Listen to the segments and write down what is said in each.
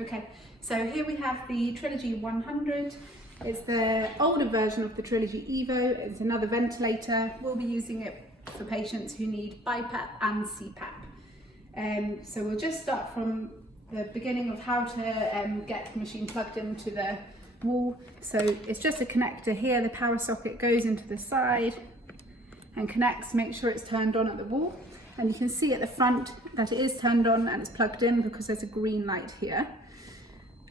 Okay, so here we have the Trilogy 100. It's the older version of the Trilogy Evo. It's another ventilator. We'll be using it for patients who need BiPAP and CPAP. So we'll just start from the beginning of how to get the machine plugged into the wall. So it's just a connector here. The power socket goes into the side and connects, make sure it's turned on at the wall. And you can see at the front that it is turned on and it's plugged in because there's a green light here.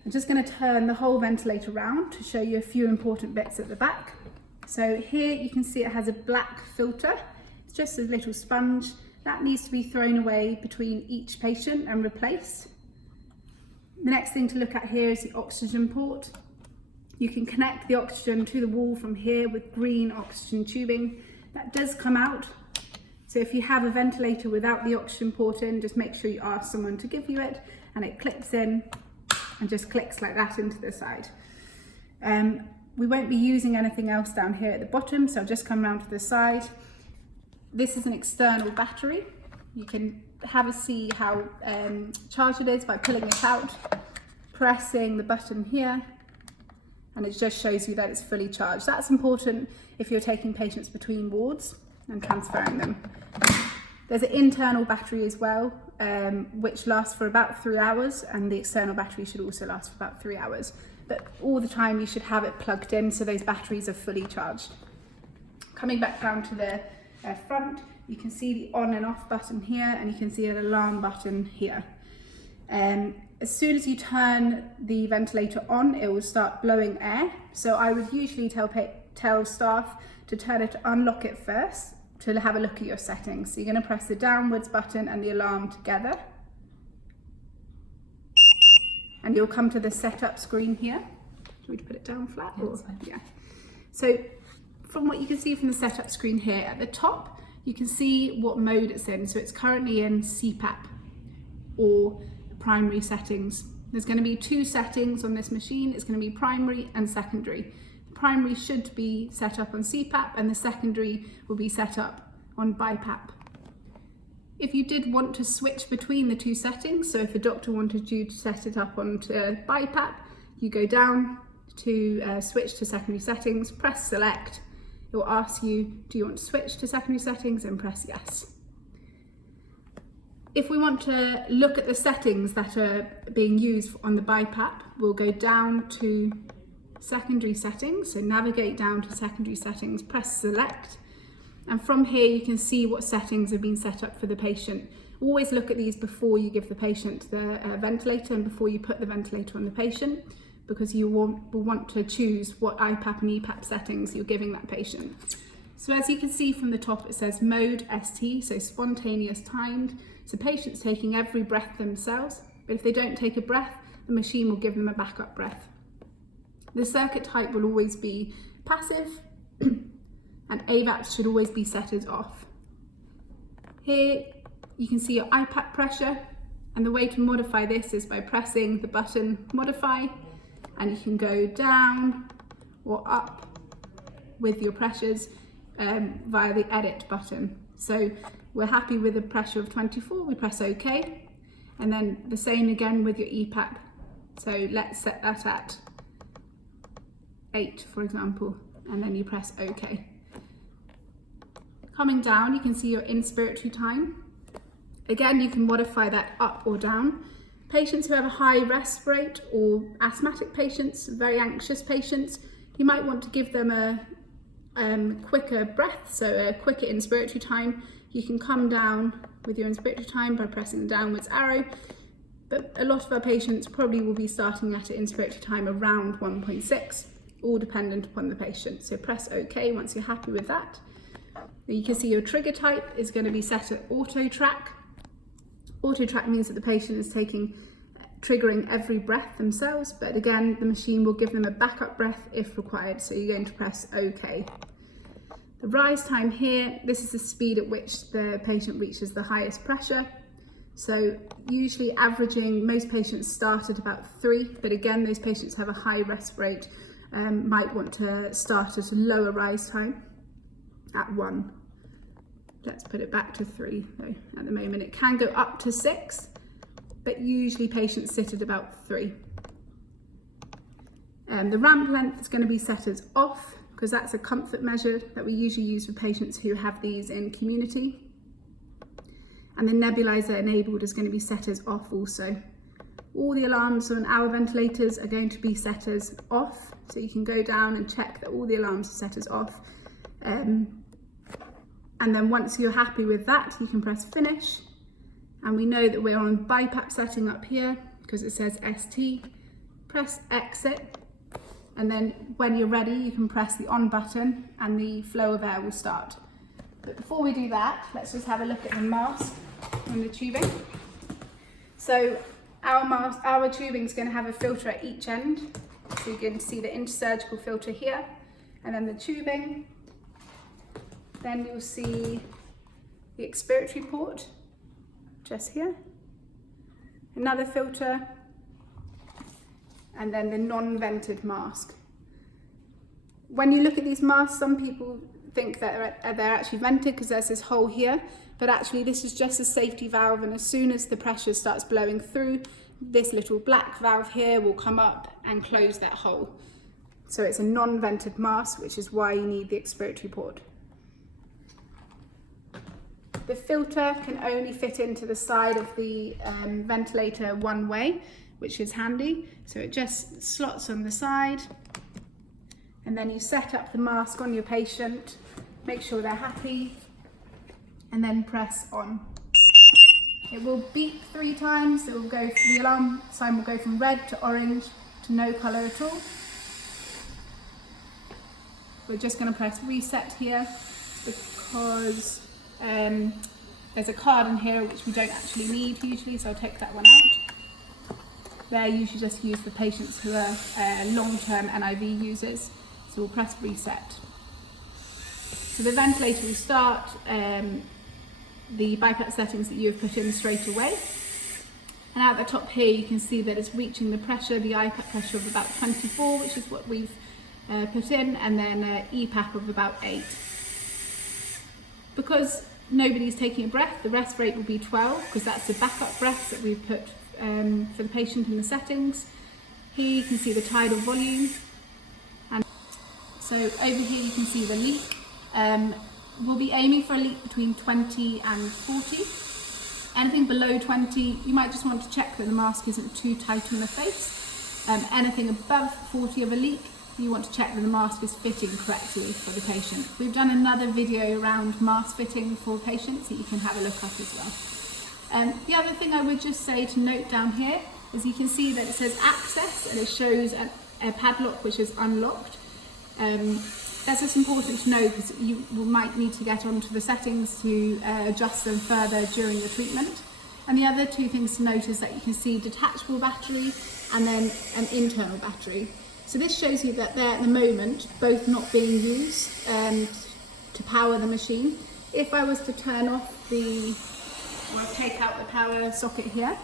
I'm just going to turn the whole ventilator around to show you a few important bits at the back. So here you can see it has a black filter. It's just a little sponge. That needs to be thrown away between each patient and replaced. The next thing to look at here is the oxygen port. You can connect the oxygen to the wall from here with green oxygen tubing. That does come out. So if you have a ventilator without the oxygen port in, just make sure you ask someone to give you it, and it clips in and just clicks like that into the side. We won't be using anything else down here at the bottom, so I'll just come around to the side. This is an external battery. You can have a see how charged it is by pulling it out, pressing the button here, and it just shows you that it's fully charged. That's important if you're taking patients between wards and transferring them. There's an internal battery as well, which lasts for about 3 hours, and the external battery should also last for about 3 hours. But all the time you should have it plugged in so those batteries are fully charged. Coming back down to the front, you can see the on and off button here, and you can see an alarm button here. As soon as you turn the ventilator on, it will start blowing air. So I would usually tell staff to turn it, unlock it first, to have a look at your settings. So you're going to press the downwards button and the alarm together. And you'll come to the setup screen here. Do we put it down flat? Yeah, or? Yeah. So from what you can see from the setup screen here, at the top, you can see what mode it's in. So it's currently in CPAP or primary settings. There's going to be 2 settings on this machine. It's going to be primary and secondary. Primary should be set up on CPAP and the secondary will be set up on BiPAP. If you did want to switch between the 2 settings, so if a doctor wanted you to set it up onto BiPAP, you go down to switch to secondary settings, press select. It will ask you, do you want to switch to secondary settings, and press yes. If we want to look at the settings that are being used on the BiPAP, we'll go down to secondary settings, so navigate down to secondary settings, press select, and from here you can see what settings have been set up for the patient. Always look at these before you give the patient the ventilator and before you put the ventilator on the patient, because you will want to choose what IPAP and EPAP settings you're giving that patient. So as you can see from the top, it says mode ST, so spontaneous timed. So patients taking every breath themselves, but if they don't take a breath, the machine will give them a backup breath. The circuit type will always be passive, and AVAPs should always be set as off. Here you can see your IPAP pressure, and the way to modify this is by pressing the button modify, and you can go down or up with your pressures via the edit button. So we're happy with a pressure of 24, we press OK, and then the same again with your EPAP. So let's set that at 8, for example, and then you press OK. Coming down, you can see your inspiratory time. Again, you can modify that up or down. Patients who have a high rest rate, or asthmatic patients, very anxious patients, you might want to give them a quicker breath, so a quicker inspiratory time. You can come down with your inspiratory time by pressing the downwards arrow, but a lot of our patients probably will be starting at an inspiratory time around 1.6, all dependent upon the patient. So press OK once you're happy with that. You can see your trigger type is going to be set at auto track. Auto track means that the patient is triggering every breath themselves, but again, the machine will give them a backup breath if required. So you're going to press OK. The rise time here, this is the speed at which the patient reaches the highest pressure. So usually averaging, most patients start at about 3, but again, those patients have a high rest rate, might want to start at a lower rise time at 1. Let's put it back to 3 though at the moment. It can go up to 6, but usually patients sit at about 3. The ramp length is going to be set as off, because that's a comfort measure that we usually use for patients who have these in community. And the nebulizer enabled is going to be set as off also. All the alarms on our ventilators are going to be set as off, so you can go down and check that all the alarms are set as off. And then once you're happy with that, you can press finish. And we know that we're on BiPAP setting up here because it says ST. Press exit. And then when you're ready, you can press the on button and the flow of air will start. But before we do that, let's just have a look at the mask and the tubing. So our tubing is going to have a filter at each end. So you can see the intersurgical filter here, and then the tubing. Then you'll see the expiratory port just here. Another filter. And then the non-vented mask. When you look at these masks, some people think that they're actually vented because there's this hole here, but actually this is just a safety valve, and as soon as the pressure starts blowing through, this little black valve here will come up and close that hole. So it's a non-vented mask, which is why you need the expiratory port. The filter can only fit into the side of the ventilator one way, which is handy. So it just slots on the side, and then you set up the mask on your patient, make sure they're happy, and then press on. It will beep 3 times. The alarm sign will go from red to orange to no colour at all. We're just going to press reset here because there's a card in here which we don't actually need usually, so I'll take that one out. They're usually just used for patients who are long-term NIV users, so we'll press reset. So the ventilator will start the BiPAP settings that you have put in straight away. And at the top here you can see that it's reaching the pressure, the IPAP pressure of about 24, which is what we've put in, and then EPAP of about 8. Because nobody's taking a breath, the rest rate will be 12, because that's the backup breaths that we've put for the patient in the settings. Here you can see the tidal volume, and so over here you can see the leak. We'll be aiming for a leak between 20 and 40. Anything below 20, you might just want to check that the mask isn't too tight on the face. Anything above 40 of a leak, you want to check that the mask is fitting correctly for the patient. We've done another video around mask fitting for patients that you can have a look at as well. The other thing I would just say to note down here is you can see that it says access, and it shows a padlock which is unlocked. That's just important to know because you might need to get onto the settings to adjust them further during the treatment. And the other 2 things to note is that you can see detachable battery and then an internal battery. So this shows you that they're at the moment both not being used to power the machine. If I was to turn off I'll take out the power socket here,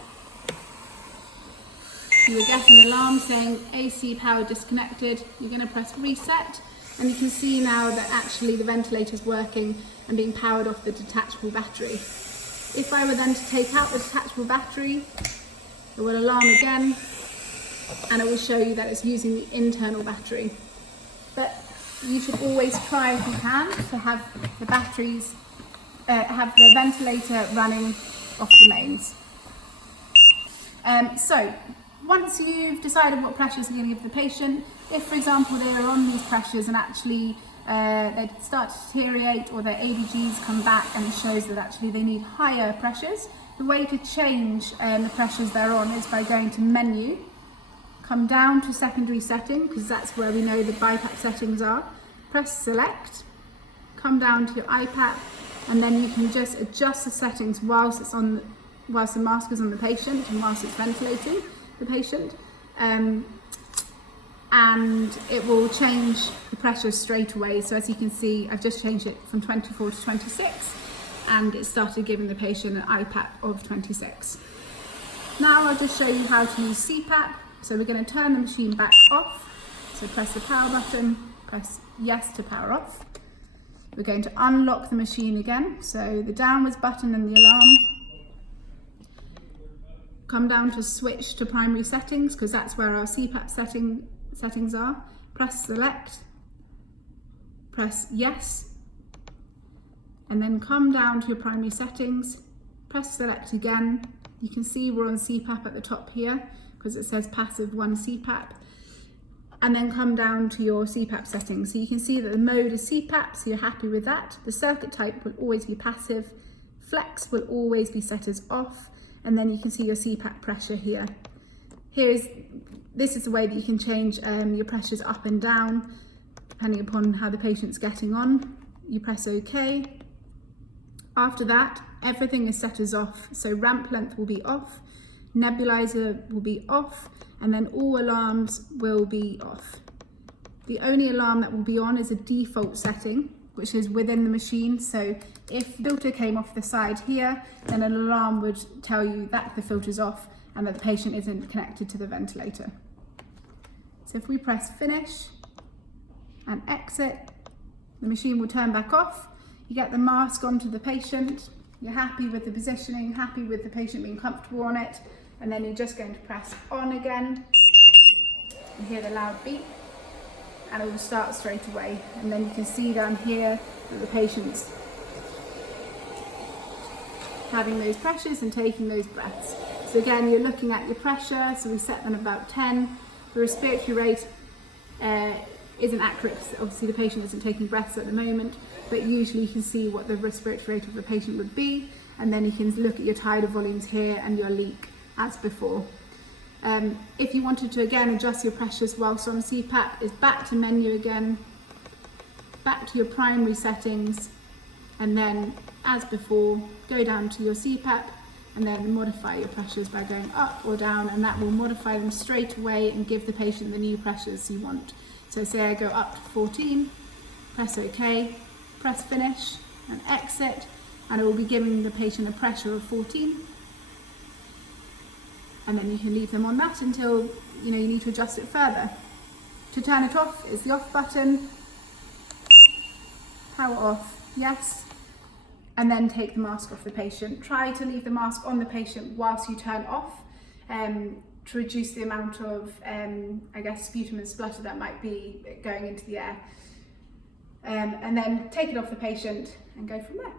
you will get an alarm saying AC power disconnected. You're going to press reset, and you can see now that actually the ventilator is working and being powered off the detachable battery. If I were then to take out the detachable battery, it will alarm again, and it will show you that it's using the internal battery. But you should always try, if you can, to have the batteries, have the ventilator running off the mains. So once you've decided what pressures you're going to give the patient, if for example they are on these pressures and actually they start to deteriorate, or their ABGs come back and it shows that actually they need higher pressures, the way to change the pressures they're on is by going to menu, come down to secondary setting, because that's where we know the BiPAP settings are, press select, come down to your IPAP, and then you can just adjust the settings whilst the mask is on the patient and whilst it's ventilating the patient, and it will change the pressure straight away. So as you can see, I've just changed it from 24 to 26, and it started giving the patient an IPAP of 26. Now I'll just show you how to use CPAP. So we're going to turn the machine back off. So press the power button, press yes to power off. We're going to unlock the machine again. So the downwards button and the alarm. come down to switch to primary settings, because that's where our CPAP settings are. Press select, press yes, and then come down to your primary settings, press select again. You can see we're on CPAP at the top here because it says passive 1 CPAP, and then come down to your CPAP settings. So you can see that the mode is CPAP, so you're happy with that. The circuit type will always be passive, flex will always be set as off, and then you can see your CPAP pressure here. This is the way that you can change your pressures up and down depending upon how the patient's getting on. You press OK. After that, everything is set as off, so ramp length will be off, nebulizer will be off, and then all alarms will be off. The only alarm that will be on is a default setting, which is within the machine. So if the filter came off the side here, then an alarm would tell you that the filter's off and that the patient isn't connected to the ventilator. So if we press finish and exit, the machine will turn back off. You get the mask onto the patient, you're happy with the positioning, happy with the patient being comfortable on it, and then you're just going to press on again. You hear the loud beep, and it will start straight away. And then you can see down here that the patient's having those pressures and taking those breaths. So again, you're looking at your pressure, so we set them about 10. The respiratory rate isn't accurate because obviously the patient isn't taking breaths at the moment, but usually you can see what the respiratory rate of the patient would be, and then you can look at your tidal volumes here and your leak as before. If you wanted to again adjust your pressures whilst on CPAP, is back to menu again, back to your primary settings, and then as before, go down to your CPAP and then modify your pressures by going up or down, and that will modify them straight away and give the patient the new pressures you want. So say I go up to 14, press OK, press finish and exit, and it will be giving the patient a pressure of 14. And then you can leave them on that until you need to adjust it further. To turn it off is the off button, power off, yes, and then take the mask off the patient. Try to leave the mask on the patient whilst you turn off to reduce the amount of sputum and splutter that might be going into the air. And then take it off the patient and go from there.